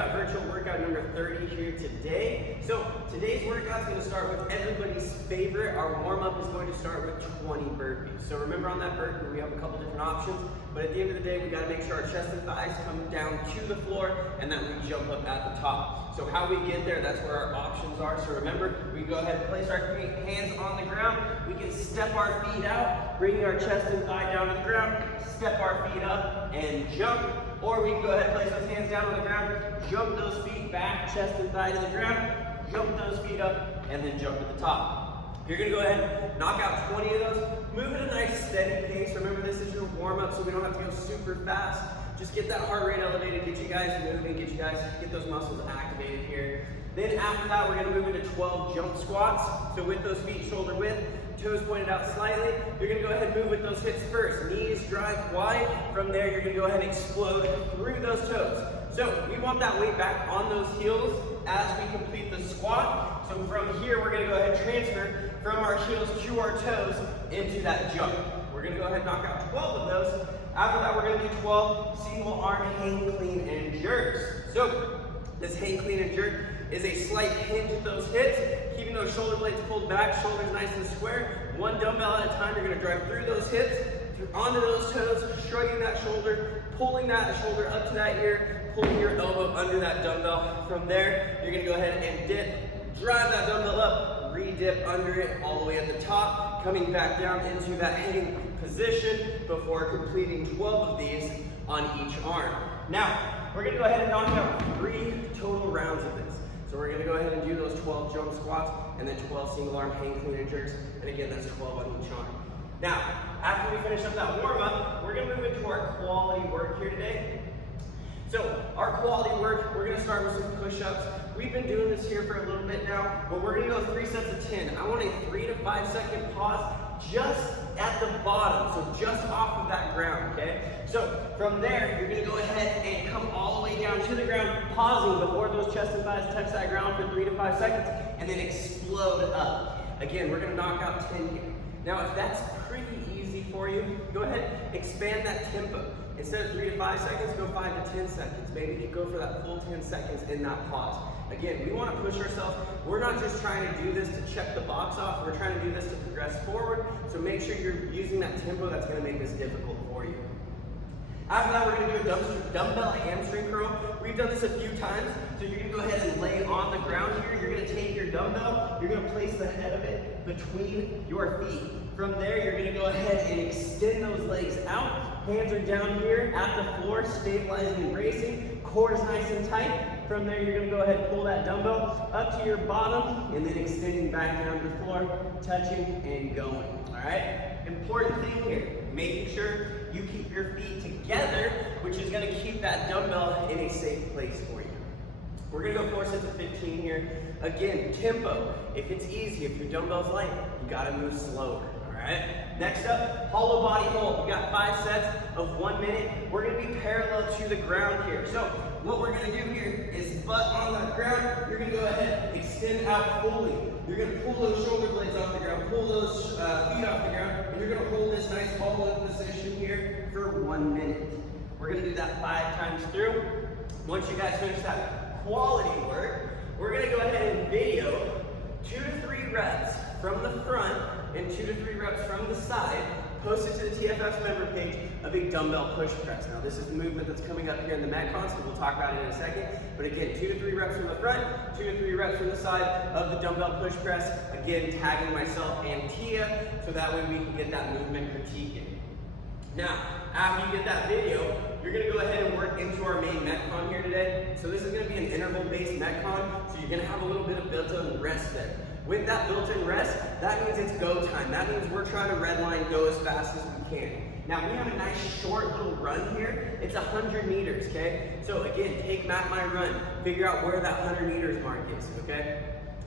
got virtual workout number 30 here today. So today's workout is going to start with everybody's favorite. Our warm-up is going to start with 20 burpees. So remember on that burpee, we have a couple different options, but at the end of the day, we got to make sure our chest and thighs come down to the floor and that we jump up at the top. So how we get there, that's where our options are. So remember, we go ahead and place our feet, hands on the ground. We can step our feet out, bringing our chest and thigh down to the ground, step our feet up and jump. Or we can go ahead and place those hands down on the ground, jump those feet back, chest and thigh to the ground, jump those feet up, and then jump to the top. You're gonna go ahead and knock out 20 of those. Move at a nice steady pace. Remember, this is your warm-up, so we don't have to go super fast. Just get that heart rate elevated, get you guys moving, get those muscles activated here. Then after that, we're gonna move into 12 jump squats. So with those feet shoulder width, toes pointed out slightly, you're gonna go ahead and move with those hips first. Knees drive wide. From there, you're gonna go ahead and explode through those toes. So we want that weight back on those heels as we complete the squat. So from here, we're gonna go ahead and transfer from our heels to our toes into that jump. We're gonna go ahead and knock out 12 of those. After that, we're gonna do 12 single arm hang clean and jerks. So this hang clean and jerk is a slight hinge at those hips, keeping those shoulder blades pulled back, shoulders nice and square. One dumbbell at a time, you're gonna drive through those hips, onto those toes, shrugging that shoulder, pulling that shoulder up to that ear, pulling your elbow under that dumbbell. From there, you're gonna go ahead and dip, drive that dumbbell up, re-dip under it all the way at the top, coming back down into that hanging position before completing 12 of these on each arm. Now, we're gonna go ahead and knock out 3 total rounds of this. So we're gonna go ahead and do those 12 jump squats and then 12 single arm hang clean and jerks. And again, that's 12 on each arm. Now, after we finish up that warm up, we're gonna move into our quality work here today. So our quality work, we're gonna start with some push-ups. We've been doing this here for a little bit now, but we're gonna go 3 sets of 10. I want a 3 to 5 second pause just at the bottom, so just off of that ground, okay? So from there, you're gonna go ahead and come all the way down to the ground, pausing before those chest and thighs touch that ground for 3 to 5 seconds, and then explode up. Again, we're gonna knock out 10 here. Now, if that's pretty easy for you, go ahead, expand that tempo. Instead of 3 to 5 seconds, go 5 to 10 seconds. Maybe you go for that full 10 seconds in that pause. Again, we want to push ourselves. We're not just trying to do this to check the box off. We're trying to do this to progress forward. So make sure you're using that tempo that's going to make this difficult for you. After that, we're going to do a dumbbell hamstring curl. We've done this a few times. So you're going to go ahead and lay on the ground here. You're going to take your dumbbell. You're going to place the head of it between your feet. From there, you're going to go ahead and extend those legs out. Hands are down here at the floor, stabilizing and bracing. Core is nice and tight. From there, you're going to go ahead and pull that dumbbell up to your bottom and then extending back down to the floor, touching and going. All right? Important thing here, making sure you keep your feet together, which is going to keep that dumbbell in a safe place for you. We're going to go 4 sets of 15 here. Again, tempo. If it's easy, if your dumbbell's light, you got to move slower. Alright, next up, hollow body hold. We got 5 sets of 1 minute. We're going to be parallel to the ground here. So what we're going to do here is butt on the ground. You're going to go ahead, extend out fully. You're going to pull those shoulder blades off the ground, pull those feet off the ground, and you're going to hold this nice hollow position here for 1 minute. We're going to do that 5 times through. Once you guys finish that quality work, we're going to go ahead and video 2 to 3 reps from the front and 2 to 3 reps from the side, post it to the TFS member page of a dumbbell push press. Now this is the movement that's coming up here in the Metcon, so we'll talk about it in a second. But again, 2 to 3 reps from the front, 2 to 3 reps from the side of the dumbbell push press. Again, tagging myself and Tia, so that way we can get that movement critiquing. Now, after you get that video, you're gonna go ahead and work into our main Metcon here today. So this is gonna be an interval-based Metcon, so you're gonna have a little bit of built-in rest there. With that built-in rest, that means it's go time. That means we're trying to redline, go as fast as we can. Now we have a nice short little run here. It's 100 meters, okay? So again, take Map My Run, figure out where that 100 meters mark is, okay?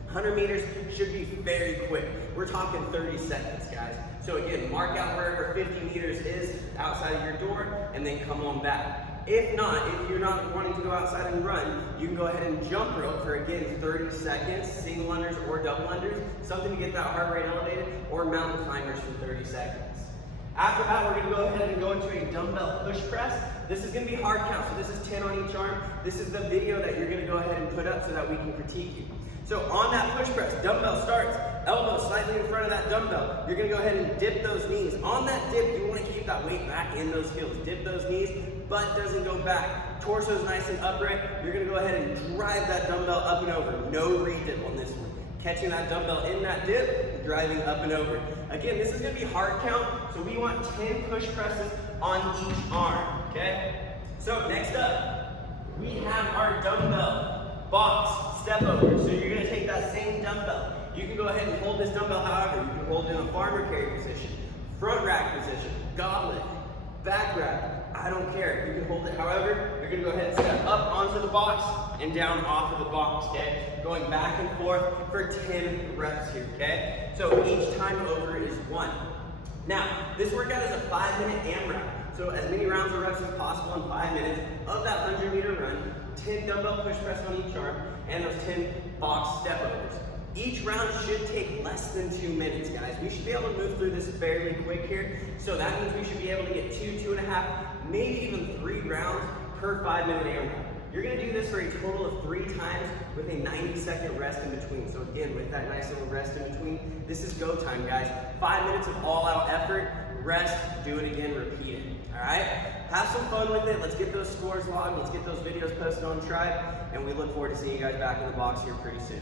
100 meters should be very quick. We're talking 30 seconds, guys. So again, mark out wherever 50 meters is outside of your door and then come on back. If not, if you're not wanting to go outside and run, you can go ahead and jump rope for, again, 30 seconds, single unders or double unders, something to get that heart rate elevated, or mountain climbers for 30 seconds. After that, we're going to go ahead and go into a dumbbell push press. This is gonna be hard count, so this is 10 on each arm. This is the video that you're gonna go ahead and put up so that we can critique you. So on that push press, dumbbell starts, elbow slightly in front of that dumbbell. You're gonna go ahead and dip those knees. On that dip, you wanna keep that weight back in those heels. Dip those knees, butt doesn't go back. Torso's nice and upright. You're gonna go ahead and drive that dumbbell up and over. No re-dip on this one. Catching that dumbbell in that dip, driving up and over. Again, this is gonna be hard count, so we want 10 push presses on each arm, okay? So next up, we have our dumbbell box step over. So you're gonna take that same dumbbell. You can go ahead and hold this dumbbell however. You can hold it in a farmer carry position, front rack position, goblet, back rack. I don't care. You can hold it however. You're gonna go ahead and step up onto the box and down off of the box, okay? Going back and forth for 10 reps here, okay? So each time over is 1. Now, this workout is a 5-minute AMRAP. So as many rounds or reps as possible in 5 minutes of that 100-meter run, 10 dumbbell push press on each arm, and those 10 box step overs. Each round should take less than 2 minutes, guys. We should be able to move through this fairly quick here. So that means we should be able to get 2, 2.5, maybe even 3 rounds per 5-minute AMRAP. You're gonna do this for a total of 3 times with a 90-second rest in between. So again, with that nice little rest in between, this is go time, guys. 5 minutes of all-out effort, rest, do it again, repeat it, all right? Have some fun with it. Let's get those scores logged. Let's get those videos posted on Tribe, and we look forward to seeing you guys back in the box here pretty soon.